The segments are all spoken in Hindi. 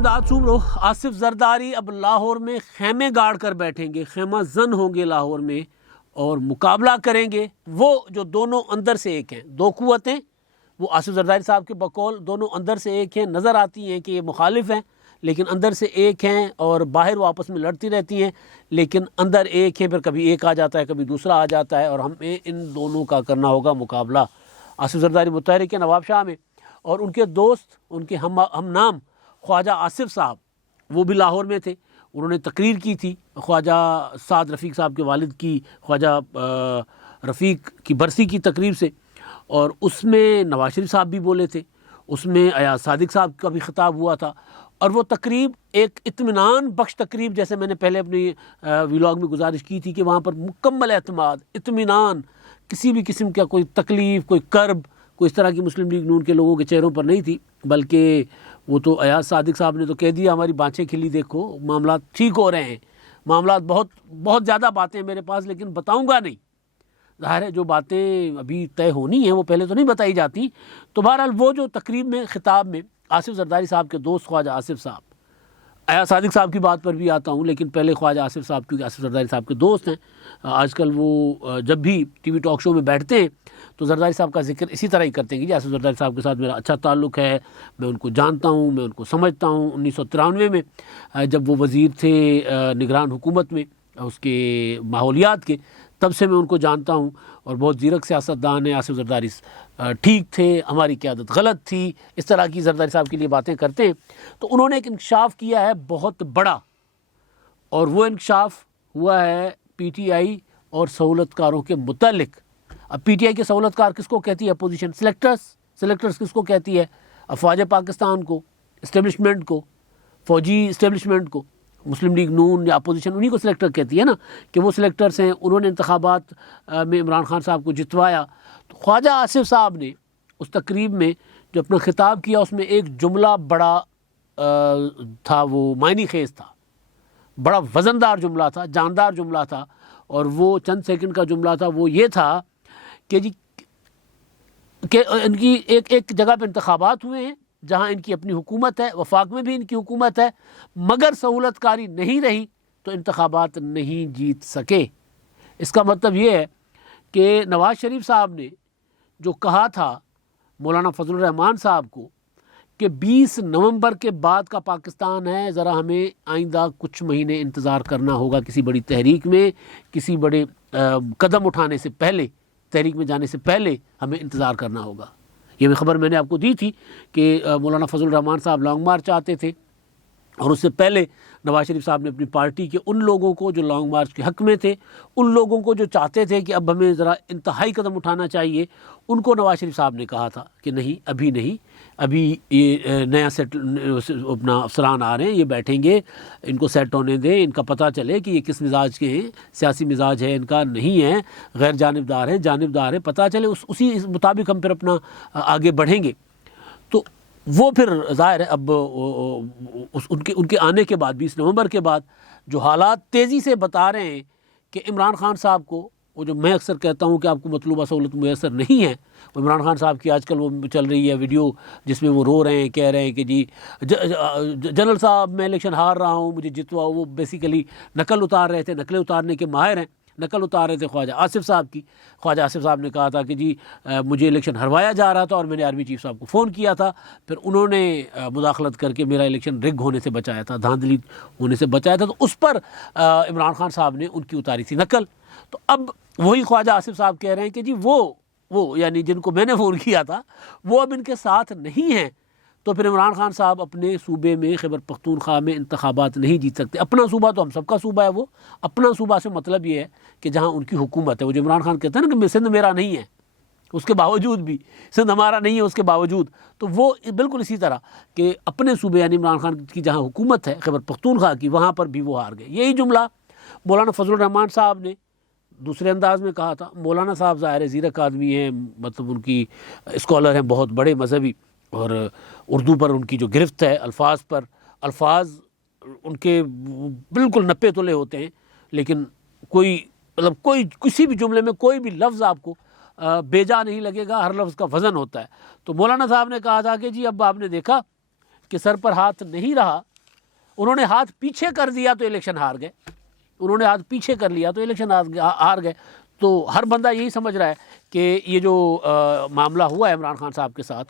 इमदाद सुमरो। आसिफ जरदारी अब लाहौर में खेमे गाड़ कर बैठेंगे, खेमा जन होंगे लाहौर में और मुकाबला करेंगे। वो जो दोनों अंदर से एक हैं, दो कुव्वतें, वो आसिफ जरदारी साहब के बकौल दोनों अंदर से एक हैं, नज़र आती हैं कि ये मुखालिफ हैं लेकिन अंदर से एक हैं, और बाहर वो आपस में लड़ती रहती हैं लेकिन अंदर एक हैं। फिर कभी एक आ जाता है, कभी दूसरा आ जाता है, और हमें इन दोनों का करना होगा मुकाबला। आसिफ जरदारी मुतहरिक नवाब शाह में, और उनके दोस्त, उनके हम नाम ख्वाजा आसिफ साहब, वो भी लाहौर में थे। उन्होंने तकरीर की थी ख्वाजा साद रफ़ीक साहब के वालिद की, ख्वाजा रफ़ीक की बरसी की तकरीर से, और उसमें नवाज शरीफ साहब भी बोले थे, उसमें अयाज सादिक साहब का भी ख़िताब हुआ था। और वो तकरीब एक इत्मीनान बख्श तकरीब, जैसे मैंने पहले अपनी व्लॉग में गुजारिश की थी कि वहाँ पर मुकम्मल एतमाद, इत्मीनान, किसी भी किस्म का कोई तकलीफ़, कोई कर्ब, कोई इस तरह की मुस्लिम लीग नून के लोगों के चेहरों पर नहीं थी। बल्कि वो तो अयाज सादिक साहब ने तो कह दिया हमारी बाँछें खिली, देखो मामला ठीक हो रहे हैं, मामला बहुत बहुत ज़्यादा बातें मेरे पास, लेकिन बताऊँगा नहीं। ज़ाहिर है जो बातें अभी तय होनी हैं वो पहले तो नहीं बताई जाती। तो बहरहाल वो जो तकरीब में ख़िताब में आसिफ जरदारी साहब के दोस्त ख्वाजा आसिफ साहब, अयाज सादिक साहब की बात पर भी आता हूँ, लेकिन पहले ख्वाजा आसिफ साहब, क्योंकि आसिफ जरदारी साहब के दोस्त हैं, आजकल वो जब भी टीवी टॉक शो में बैठते हैं तो जरदारी साहब का जिक्र इसी तरह ही करते हैं कि आसिफ जरदारी साहब के साथ मेरा अच्छा ताल्लुक़ है, मैं उनको जानता हूँ, मैं उनको समझता हूँ। 1993 में जब वो वज़ीर थे निगरान हुकूमत में उसके माहौलियात के, तब से मैं उनको जानता हूँ, और बहुत ज़ीरक सियासतदान है आसिफ जरदारी, ठीक थे, हमारी क़यादत गलत थी, इस तरह की जरदारी साहब के लिए बातें करते हैं। तो उन्होंने एक इंकशाफ किया है बहुत बड़ा, और वो इंकशाफ हुआ है PTI और सहूलतकारों के मुतल्लिक। अब PTI के सहूलतकार किसको कहती है? अपोजिशन। सेलेक्टर्स किसको कहती है? अफवाज पाकिस्तान को, इस्टेब्लिशमेंट को, फ़ौजी इस्टेब्लिशमेंट को। मुस्लिम लीग नून या अपोजिशन उन्हीं को सिलेक्टर कहती है ना, कि वो सिलेक्टर्स हैं। उन्होंने इंतखाबात में इमरान खान साहब को जितवाया। तो ख्वाजा आसिफ साहब ने उस तकरीब में जो अपना खिताब किया, उसमें एक जुमला बड़ा था, वो मायनी खेज था, बड़ा वज़नदार जुमला था, जानदार जुमला था। और वो चंद सेकंड का जुमला था। वो ये था कि जी कि इनकी एक जगह पर इंतखाबात हुए हैं जहाँ इनकी अपनी हुकूमत है, वफाक में भी इनकी हुकूमत है, मगर सहूलतकारी नहीं रही तो इंतखाबात नहीं जीत सके। इसका मतलब ये है कि नवाज शरीफ साहब ने जो कहा था मौलाना फजलुर रहमान साहब को कि 20 नवंबर के बाद का पाकिस्तान है, ज़रा हमें आइंदा कुछ महीने इंतज़ार करना होगा, किसी बड़ी तहरीक में, किसी बड़े कदम उठाने से पहले, तहरीक में जाने से पहले हमें इंतज़ार करना होगा। ये खबर मैंने आपको दी थी कि मौलाना फजलुर रहमान साहब लॉन्ग मार्च चाहते थे, और उससे पहले नवाज शरीफ साहब ने अपनी पार्टी के उन लोगों को जो लॉन्ग मार्च के हक़ में थे, उन लोगों को जो चाहते थे कि अब हमें ज़रा इंतहाई कदम उठाना चाहिए, उनको नवाज शरीफ साहब ने कहा था कि नहीं, अभी नहीं, अभी ये नया सेट अपना अफसरान आ रहे हैं, ये बैठेंगे, इनको सेट होने दें, इनका पता चले कि ये किस मिजाज के हैं, सियासी मिजाज है इनका, नहीं है, गैर जानिबदार हैं, जानिबदार हैं, पता चले, उसी मुताबिक हम फिर अपना आगे बढ़ेंगे। तो वो फिर ज़ाहिर है अब उनके आने के बाद 20 नवंबर के बाद जो हालात तेज़ी से बता रहे हैं कि इमरान खान साहब को, वो जो मैं अक्सर कहता हूँ कि आपको मतलूबा सहूलत मुयसर नहीं है, वो इमरान खान साहब की आजकल वो चल रही है वीडियो जिसमें वो रो रहे हैं, कह रहे हैं कि जी जनरल साहब मैं इलेक्शन हार रहा हूँ, मुझे जितवाओ। वो बेसिकली नकल उतार रहे थे, नकलें उतारने के माहिर हैं, नकल उतार रहे थे ख्वाजा आसिफ साहब की। ख्वाजा आसिफ साहब ने कहा था कि जी मुझे इलेक्शन हरवाया जा रहा था और मैंने आर्मी चीफ साहब को फ़ोन किया था, फिर उन्होंने मुदाखलत करके मेरा इलेक्शन रिग होने से बचाया था, धांधली होने से बचाया था। तो उस पर इमरान खान साहब ने उनकी उतारी थी नकल। तो अब वही ख्वाजा आसिफ साहब कह रहे हैं कि जी वो यानी जिनको मैंने फ़ोन किया था वो अब इनके साथ नहीं हैं, तो फिर इमरान खान साहब अपने सूबे में खैबर पख्तूनख्वा में इंतखाबात नहीं जीत सकते। अपना सूबा तो हम सबका सूबा है, वो अपना सूबा से मतलब ये है कि जहाँ उनकी हुकूमत है। वो जो इमरान खान कहते हैं ना कि सिंध मेरा नहीं है, उसके बावजूद भी, सिंध हमारा नहीं है उसके बावजूद, तो वो बिल्कुल इसी तरह कि अपने सूबे यानी इमरान खान की जहाँ हुकूमत है खैबर पख्तूनख्वा की, वहाँ पर भी वो हार गए। यही जुमला मौलाना फजलुर रहमान साहब ने दूसरे अंदाज में कहा था। मौलाना साहब ज़ाहिर ज़ीरक आदमी हैं, मतलब उनकी स्कॉलर हैं, बहुत बड़े मजहबी, और उर्दू पर उनकी जो गिरफ्त है, अल्फाज उनके बिल्कुल नप्पे तुले होते हैं, लेकिन कोई किसी भी जुमले में कोई भी लफ्ज़ आपको बेजा नहीं लगेगा, हर लफ्ज़ का वज़न होता है। तो मौलाना साहब ने कहा था कि जी अब आपने देखा कि सर पर हाथ नहीं रहा, उन्होंने हाथ पीछे कर दिया तो इलेक्शन हार गए, उन्होंने हाथ पीछे कर लिया तो इलेक्शन हार गए। तो हर बंदा यही समझ रहा है कि ये जो मामला हुआ है इमरान खान साहब के साथ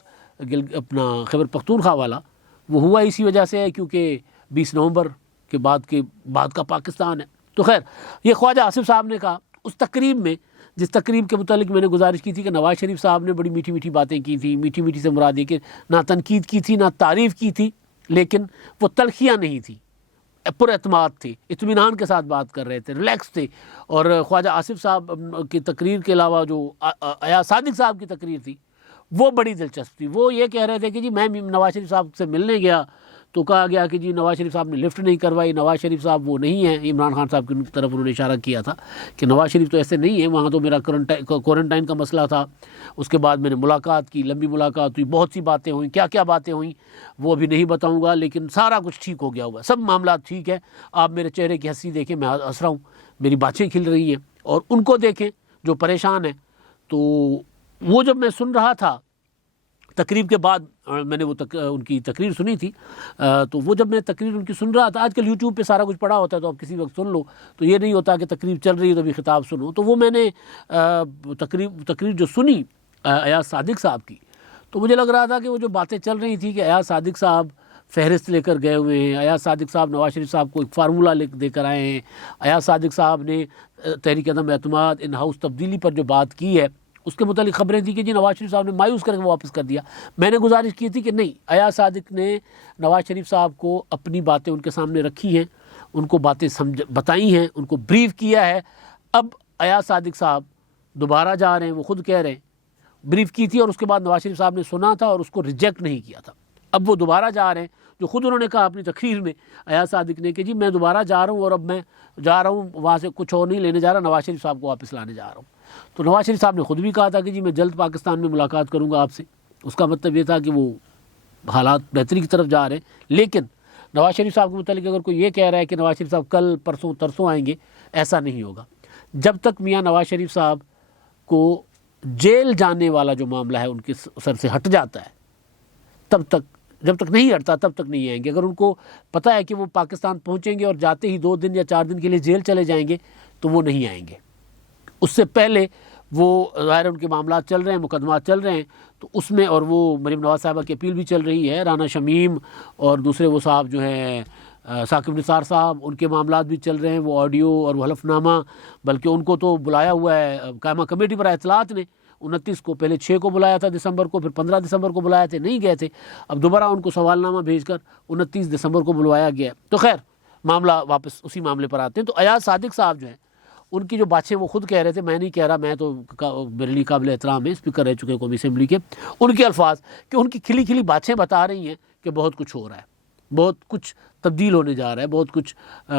अपना खैबर पख्तूनख्वा वाला, वो हुआ इसी वजह से है क्योंकि 20 नवंबर के बाद का पाकिस्तान है। तो खैर, ये ख्वाजा आसिफ साहब ने कहा उस तकरीब में, जिस तकरीब के मुतालिक मैंने गुजारिश की थी कि नवाज़ शरीफ साहब ने बड़ी मीठी मीठी बातें की थी, मीठी मीठी से मुराद ये कि ना तनकीद की थी ना तारीफ़ की थी, लेकिन वो तलखियाँ नहीं थी, पुरएतमाद थे, इत्मीनान के साथ बात कर रहे थे, रिलैक्स थे। और ख्वाजा आसिफ साहब की तकरीर के अलावा जो अयाज सादिक साहब की तकरीर थी वो बड़ी दिलचस्प थी। वो ये कह रहे थे कि जी मैं नवाज़ शरीफ साहब से मिलने गया तो कहा गया कि जी नवाज़ शरीफ साहब ने लिफ्ट नहीं करवाई, नवाज़ शरीफ साहब वो नहीं है। इमरान खान साहब की तरफ उन्होंने इशारा किया था कि नवाज़ शरीफ तो ऐसे नहीं है, वहाँ तो मेरा क्वारंटाइन का मसला था। उसके बाद मैंने मुलाकात की, लंबी मुलाकात हुई, बहुत सी बातें हुई, क्या क्या बातें हुई वो अभी नहीं बताऊँगा, लेकिन सारा कुछ ठीक हो गया हुआ, सब मामला ठीक है। आप मेरे चेहरे की हंसी देखें, मैं हंस रहा हूँ, मेरी बातें खिल रही हैं, और उनको देखें जो परेशान हैं। तो वो जब मैं सुन रहा था तकरीब के बाद, मैंने वो उनकी तकरीर सुनी थी, तो वो जब मैं तकरीर उनकी सुन रहा था, आजकल यूट्यूब पे सारा कुछ पड़ा होता है तो आप किसी वक्त सुन लो, तो ये नहीं होता कि तकरीर चल रही है तो भी खिताब सुनो। तो वो मैंने तकरीर जो सुनी अयाज सादिक साहब की, तो मुझे लग रहा था कि वो जो बातें चल रही थी कि अयाज सादिक साहब फहरिस्त लेकर गए हुए हैं, अयाज सादिक साहब नवाज़ शरीफ साहब को एक फार्मूला देकर आए हैं, अयाज सादिक साहब ने तहरीक अदम एतमाद इन हाउस तब्दीली पर जो बात की है उसके मुतालिक खबरें थी कि जी नवाज़ शरीफ साहब ने मायूस करके वापस कर दिया। मैंने गुजारिश की थी कि नहीं, अयाज सादिक ने नवाज़ शरीफ साहब को अपनी बातें उनके सामने रखी हैं, उनको बातें बताई हैं, उनको ब्रीफ किया है। अब अयाज सादिक साहब दोबारा जा रहे हैं, वो खुद कह रहे हैं, ब्रीफ की थी और उसके बाद नवाज़ शरीफ साहब ने सुना था और उसको रिजेक्ट नहीं किया था। अब वो दोबारा जा रहे हैं, जो खुद उन्होंने कहा अपनी तकरीर में अयाज सादिक ने कि जी मैं दोबारा जा रहा हूँ और अब मैं जा रहा हूँ वहाँ से कुछ और नहीं लेने जा रहा, नवाज़ शरीफ साहब को वापस लाने जा रहा हूँ। तो नवाज़ शरीफ साहब ने खुद भी कहा था कि जी मैं जल्द पाकिस्तान में मुलाकात करूँगा आपसे। उसका मतलब ये था कि वो हालात बेहतरी की तरफ जा रहे हैं। लेकिन नवाज़ शरीफ साहब के मुतालिक अगर कोई ये कह रहा है कि नवाज़ शरीफ साहब कल परसों तरसों आएंगे, ऐसा नहीं होगा। जब तक मियाँ नवाज़ शरीफ साहब को जेल जाने वाला जो मामला है उनके सर से हट जाता है, तब तक, जब तक नहीं हटता तब तक नहीं आएंगे। अगर उनको पता है कि वो पाकिस्तान पहुंचेंगे और जाते ही 2 दिन या 4 दिन के लिए जेल चले जाएंगे तो वो नहीं आएंगे। उससे पहले वो ज़ाहिर उनके मामला चल रहे हैं, मुकदमा चल रहे हैं, तो उसमें, और वो मरीम नवाज़ साहबा की अपील भी चल रही है, राना शमीम और दूसरे वो साहब जो हैं साकिब निसार साहब, उनके मामला भी चल रहे हैं, वो ऑडियो और वो हलफनामा, बल्कि उनको तो बुलाया हुआ है कायमा कमेटी पर इत्तलात ने 29 को, पहले 6 को बुलाया था दिसंबर को, फिर 15 दिसंबर को बुलाए थे, नहीं गए थे। अब दोबारा उनको सवालनामा भेजकर 29 दिसंबर को बुलवाया गया। तो खैर मामला वापस उसी मामले पर आते हैं। तो अयाज सादिक साहब जो हैं, उनकी जो बातें वो खुद कह रहे थे, मैं नहीं कह रहा, मैं तो मेरे लिए काबिल एहतराम है, स्पीकर रह चुके कौमी असम्बली के, उनके अल्फाज कि उनकी खिली खिली बातें बता रही हैं कि बहुत कुछ हो रहा है, बहुत कुछ तब्दील होने जा रहा है, बहुत कुछ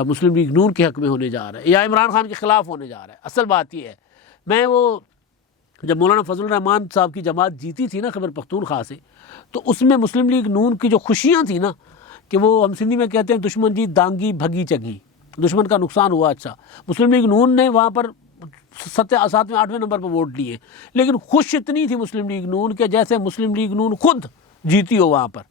मुस्लिम लीग नून के हक़ में होने जा रहा है या इमरान खान के ख़िलाफ़ होने जा रहा है। असल बात यह है, मैं वो जब मौलाना फजल रहमान साहब की जमात जीती थी ना खैबर पख्तूनख्वा से, तो उसमें मुस्लिम लीग नून की जो खुशियाँ थी ना, कि वो हम सिंधी में कहते हैं दुश्मन जी दांगी भगी चगी, दुश्मन का नुकसान हुआ। अच्छा, मुस्लिम लीग नून ने वहाँ पर 7वें 8वें नंबर पर वोट लिए, लेकिन खुश इतनी थी मुस्लिम लीग नून के जैसे मुस्लिम लीग नून खुद जीती हो वहाँ पर।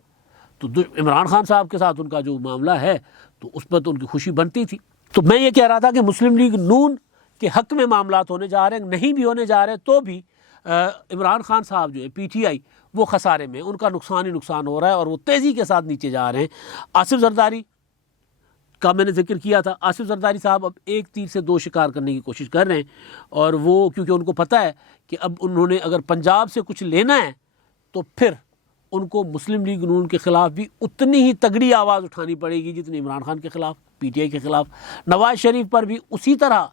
तो इमरान खान साहब के साथ उनका जो मामला है तो उस पर तो उनकी खुशी बनती थी। तो मैं ये कह रहा था कि मुस्लिम लीग नून के हक़ में मामलात होने जा रहे हैं, नहीं भी होने जा रहे तो भी इमरान खान साहब जो है PTI वो खसारे में, उनका नुकसान ही नुकसान हो रहा है और वो तेज़ी के साथ नीचे जा रहे हैं। आसिफ जरदारी का मैंने जिक्र किया था, आसिफ जरदारी साहब अब एक तीर से 2 शिकार करने की कोशिश कर रहे हैं, और वो क्योंकि उनको पता है कि अब उन्होंने अगर पंजाब से कुछ लेना है तो फिर उनको मुस्लिम लीग नून के ख़िलाफ़ भी उतनी ही तगड़ी आवाज़ उठानी पड़ेगी जितनी इमरान खान के ख़िलाफ़, PTI के ख़िलाफ़। नवाज़ शरीफ पर भी उसी तरह,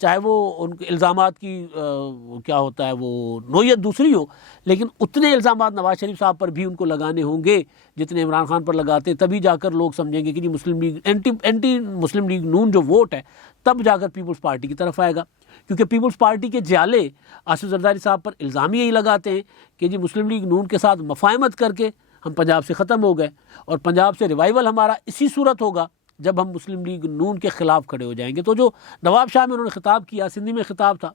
चाहे वो उनके इल्ज़ामात की क्या होता है वो नोयत दूसरी हो, लेकिन उतने इल्ज़ामात नवाज़ शरीफ साहब पर भी उनको लगाने होंगे जितने इमरान खान पर लगाते, तभी जाकर लोग समझेंगे कि जी मुस्लिम लीग एंटी मुस्लिम लीग नून जो वोट है तब जाकर पीपल्स पार्टी की तरफ आएगा। क्योंकि पीपल्स पार्टी के जाले आसिफ जरदारी साहब पर इल्ज़ाम यही लगाते हैं कि जी मुस्लिम लीग नून के साथ मफाहमत करके हम पंजाब से ख़त्म हो गए, और पंजाब से रिवाइवल हमारा इसी सूरत होगा जब हम मुस्लिम लीग नून के ख़िलाफ़ खड़े हो जाएंगे। तो जो नवाब शाह में उन्होंने ख़िताब किया, सिंधी में ख़िताब था,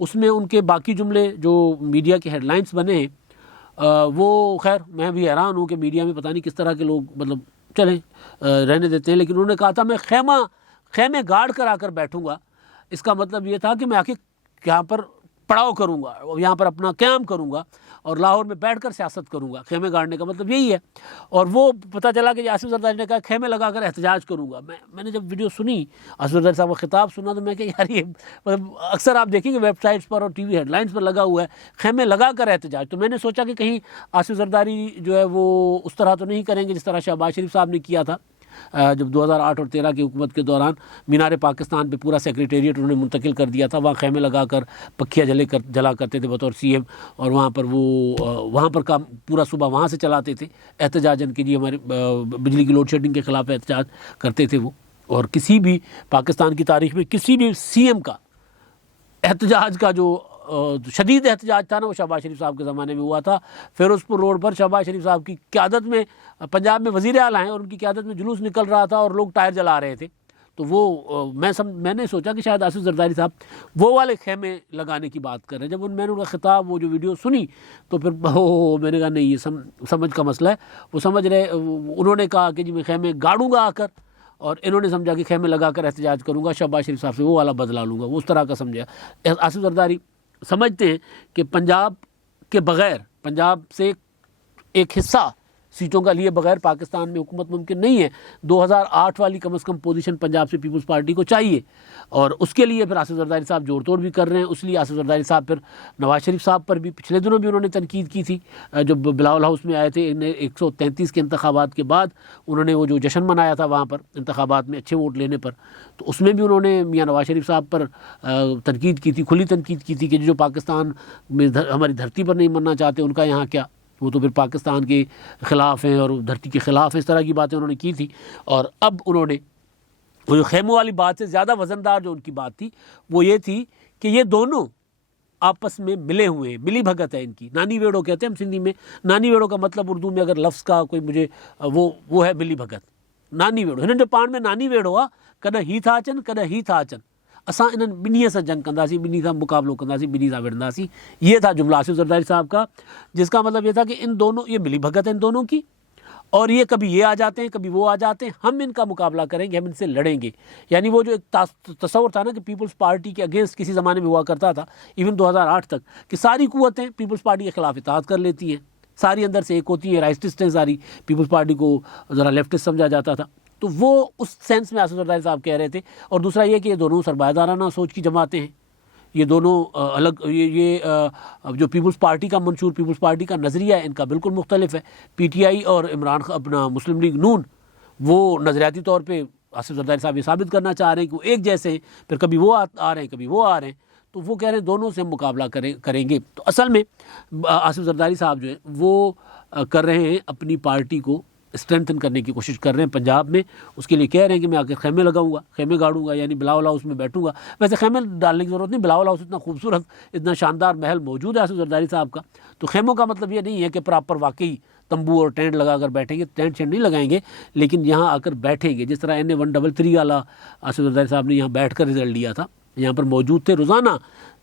उसमें उनके बाकी जुमले जो मीडिया के हेडलाइंस बने हैं वो खैर मैं भी हैरान हूँ कि मीडिया में पता नहीं किस तरह के लोग मतलब चलें रहने देते हैं, लेकिन उन्होंने कहा था मैं खेमे गाड़ कर आकर बैठूंगा। इसका मतलब ये था कि मैं आके यहाँ पर पड़ाव करूँगा, यहाँ पर अपना क़याम करूँगा और लाहौर में बैठकर सियासत करूँगा। खेमे गाड़ने का मतलब यही है। और वो पता चला कि आसिफ जरदारी ने कहा खेमे लगाकर एहतजाज करूँगा। मैंने जब वीडियो सुनी, आसिफ जरदारी साहब का खिताब सुना, तो मैं कहा यार ये मतलब अक्सर आप देखेंगे वेबसाइट्स पर और टीवी हेडलाइंस पर लगा हुआ है खेमे लगाकर एहतजाज। तो मैंने सोचा कि कहीं आसिफ जरदारी जो है वो उस तरह तो नहीं करेंगे जिस तरह शहबाज शरीफ साहब ने किया था जब 2008 और 13 की हुकूमत के दौरान मीनार पाकिस्तान पे पूरा सेक्रेटेरिएट उन्होंने मुंतकिल कर दिया था। वहाँ खेमे लगाकर पक्खियाँ जला करते थे बतौर सीएम, और वहाँ पर वो वहाँ पर काम पूरा सुबह वहाँ से चलाते थे एहतजाजन के लिए। हमारे बिजली की लोड शेडिंग के ख़िलाफ़ एहतजाज करते थे वो। और किसी भी पाकिस्तान की तारीख में किसी भी सीएम का एहतजाज का जो शदीद एहतजाज था ना, वो शहबाज शरीफ साहब के ज़माने में हुआ था। फिरोजपुर रोड पर शहबाज शरीफ साहब की क़यादत में, पंजाब में वज़ीर आला हैं और उनकी क़यादत में जुलूस निकल रहा था और लोग टायर जला रहे थे। तो वो मैंने सोचा कि शायद आसिफ जरदारी साहब वो वाले खेमे लगाने की बात कर रहे हैं। जब मैंने उनका ख़िताब वो जो वीडियो सुनी तो फिर मैंने कहा नहीं, ये समझ का मसला है। वो समझ रहे, उन्होंने कहा कि जी मैं खेमे गाड़ूंगा आकर, और इन्होंने समझा कि खेमे लगाकर एहतजाज करूँगा, शहबाज शरीफ साहब से वो वाला बदला लूँगा, वो उस तरह का समझा। आसिफ जरदारी समझते हैं कि पंजाब के बग़ैर, पंजाब से एक हिस्सा सीटों का लिए बगैर पाकिस्तान में हुकूमत मुमकिन नहीं है। 2008 वाली कम से कम पोजीशन पंजाब से पीपल्स पार्टी को चाहिए, और उसके लिए फिर आसिफ जरदारी साहब जोड़ तोड़ भी कर रहे हैं। इसलिए आसिफ जरदारी साहब फिर नवाज शरीफ साहब पर भी पिछले दिनों भी उन्होंने तनकीद की थी। जब बिलावल हाउस में आए थे 133 के इंतखाबात के बाद, उन्होंने वो जो जश्न मनाया था वहाँ पर इंतखाबात में अच्छे वोट लेने पर, तो उसमें भी उन्होंने मियाँ नवाज शरीफ साहब पर तनकीद की थी, खुली तनकीद की थी कि जो पाकिस्तान में हमारी धरती पर नहीं मरना चाहते उनका यहाँ क्या, वो तो फिर पाकिस्तान के ख़िलाफ़ हैं और धरती के ख़िलाफ़ इस तरह की बातें उन्होंने की थी। और अब उन्होंने वो जो खेमों वाली बात से ज़्यादा वज़नदार जो उनकी बात थी वो ये थी कि ये दोनों आपस में मिले हुए हैं, मिली भगत है इनकी। नानी वेड़ो कहते हैं हम सिंधी में। नानी वेड़ो का मतलब उर्दू में अगर लफ्ज़ का कोई मुझे वो है मिली भगत। नानी वेड़ो हिन जो पाण में नानी वेड़ो आहे, कॾहिं ही था अचनि कॾहिं ही था अचनि, असां इन्हनि ॿिन्हीअ सां जंग कंदासीं, ॿिन्ही सां मुक़ाबिलो कंदासीं, ॿिन्ही सां विढ़ंदासीं। ये था जुमला आसिफ जरदारी साहब का, जिसका मतलब ये था कि इन दोनों, ये मिली भगत है इन दोनों की, और ये कभी ये आ जाते हैं कभी वो आ जाते हैं, हम इनका मुकाबला करेंगे, हम इनसे लड़ेंगे। यानी वो जो एक तस्वर था ना कि पीपल्स पार्टी के अगेंस्ट किसी ज़माने में हुआ करता था, इवन 2008 तक, कि सारी कुव्वतें पीपल्स पार्टी के ख़िलाफ़ इत्तेहाद कर लेती हैं, सारी अंदर से एक होती है, राइटिस्ट हैं सारी, पीपल्स पार्टी को ज़रा लेफ्टिस्ट समझा जाता था। तो वो उस सेंस में आसिफ जरदारी साहब कह रहे थे। और दूसरा ये कि ये दोनों सरमायादाराना सोच की जमातें हैं, ये दोनों अलग, ये जो पीपल्स पार्टी का मंशूर, पीपल्स पार्टी का नज़रिया है इनका बिल्कुल मुख्तलिफ है। पीटीआई और इमरान अपना मुस्लिम लीग नून, वो नज़रियाती तौर पे आसिफ जरदारी साहब ये साबित करना चाह रहे हैं कि वो एक जैसे हैं, फिर कभी वो आ रहे हैं कभी वो आ रहे हैं। तो वो कह रहे हैं दोनों से हम मुकाबला करेंगे। तो असल में आसिफ जरदारी साहब जो है वो कर रहे हैं अपनी पार्टी को स्ट्रेंथन करने की कोशिश कर रहे हैं पंजाब में। उसके लिए कह रहे हैं कि मैं आके खेमे लगाऊंगा, खेमे गाड़ूंगा, यानी बिलावल हाउस में बैठूंगा। वैसे खेमे डालने की ज़रूरत नहीं, बिलावल हाउस इतना खूबसूरत, इतना शानदार महल मौजूद है आसिफ जरदारी साहब का। तो खेमों का मतलब ये नहीं है कि प्रॉपर वाकई तंबू और टेंट लगा कर बैठेंगे, टेंट शेंट नहीं लगाएंगे, लेकिन यहाँ आकर बैठेंगे। जिस तरह NA 133 वाला आसिफ जरदारी साहब ने यहाँ बैठ कर रिजल्ट लिया था, यहाँ पर मौजूद थे। रोज़ाना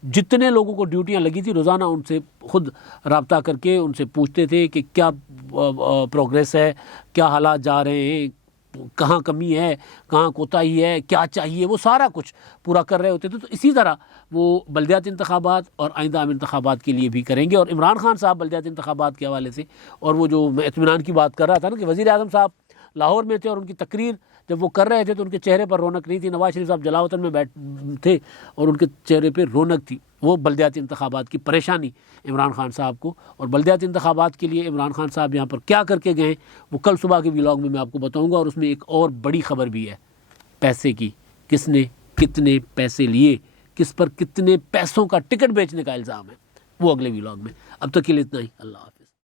जितने लोगों को ड्यूटियाँ लगी थी, रोज़ाना उनसे ख़ुद रब्ता करके उनसे पूछते थे कि क्या प्रोग्रेस है, क्या हालात जा रहे हैं, कहाँ कमी है, कहाँ कोताही है, क्या चाहिए, वो सारा कुछ पूरा कर रहे होते थे। तो इसी तरह वो बल्दियाती इंतखाबात और आइंदा आम इंतखाबात के लिए भी करेंगे। और इमरान खान साहब बल्दियाती इंतखाबात के हवाले से, और वो जो मैं इत्मीनान की बात कर रहा था ना कि वज़ीर आज़म साहब लाहौर में थे और उनकी तकरीर जब वो कर रहे थे तो उनके चेहरे पर रौनक नहीं थी। नवाज शरीफ साहब जलावतन में बैठ थे और उनके चेहरे पर रौनक थी। वो बल्दियाती इंतखाबात की परेशानी इमरान खान साहब को, और बल्दियाती इंतखाबात के लिए इमरान खान साहब यहाँ पर क्या करके गए वो कल सुबह के व्लॉग में मैं आपको बताऊँगा। और उसमें एक और बड़ी खबर भी है, पैसे की, किसने कितने पैसे लिए, किस पर कितने पैसों का टिकट बेचने का इल्ज़ाम है, वो अगले व्लॉग में। अब तक के लिए इतना ही। अल्लाह।